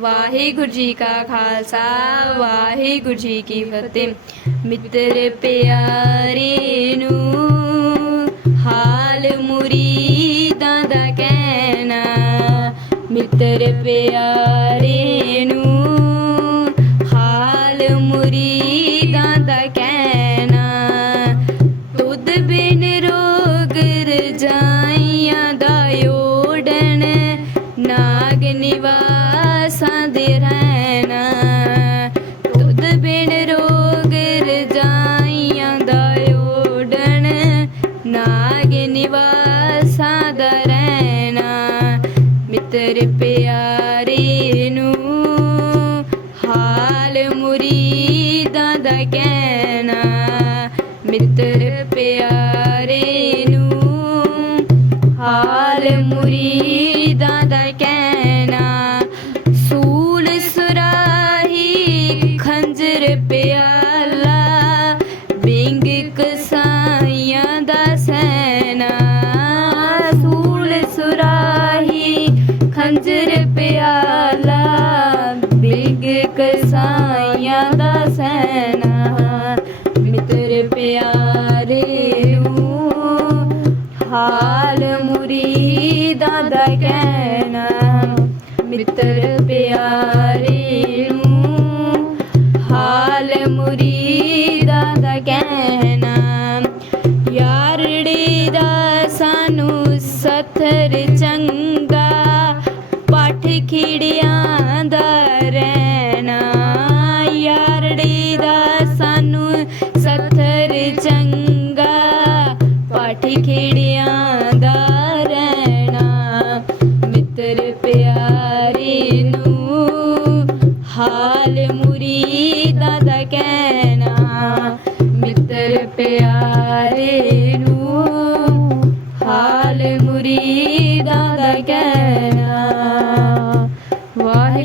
ਵਾਹਿਗੁਰੂ ਜੀ ਕਾ ਖਾਲਸਾ, ਵਾਹਿਗੁਰੂ ਜੀ ਕੀ ਫਤਿਹ। ਮਿੱਤਰ ਪਿਆਰੇ ਨੂੰ ਹਾਲ ਮੁਰੀਦਾਂ ਦਾ ਕਹਿਣਾ, ਮਿੱਤਰ ਪਿਆਰੇ ਨੂੰ ਨਾਗ ਨਿਵਾਸਾਂ ਦਾ ਰਹਿਣਾ, ਮਿੱਤਰ ਪਿਆਰੇ ਨੂੰ ਹਾਲ ਮੁਰੀਦਾਂ ਦਾ ਕਹਿਣਾ, ਮਿੱਤਰ ਪਿਆਰੇ ਨੂੰ ਹਾਲ ਮੁਰੀਦਾਂ ਦਾ ਕਹਿਣਾ। ਖੰਜਰ ਪਿਆਲਾ, ਬਿੰਗ ਕਸਾਈਆਂ ਦਾ ਸੈਨਾ। ਮਿੱਤਰ ਪਿਆਰੇ ਨੂੰ ਹਾਲ ਮੁਰੀਦਾਂ ਦਾ ਕਹਿਣਾ। ਮਿੱਤਰ ਪਿਆਰੇ ਨੂੰ ਹਾਲ ਮੁਰੀਦਾਂ ਦਾ ਕਹਿਣਾ। ਖਿੜਿਆਂ ਦਾ ਰਹਿਣਾ, ਯਾਰੜੀ ਦਾ ਸਾਨੂੰ ਸੱਥਰ ਚੰਗਾ, ਪਾਠੀ ਖਿੜਿਆਂ ਦਾ ਰਹਿਣਾ, ਮਿੱਤਰ ਪਿਆਰੇ ਨੂੰ ਹਾਲ ਮੁਰੀਦਾਂ ਦਾ ਕਹਿਣਾ, ਮਿੱਤਰ ਪਿਆਰੇ ਨੂੰ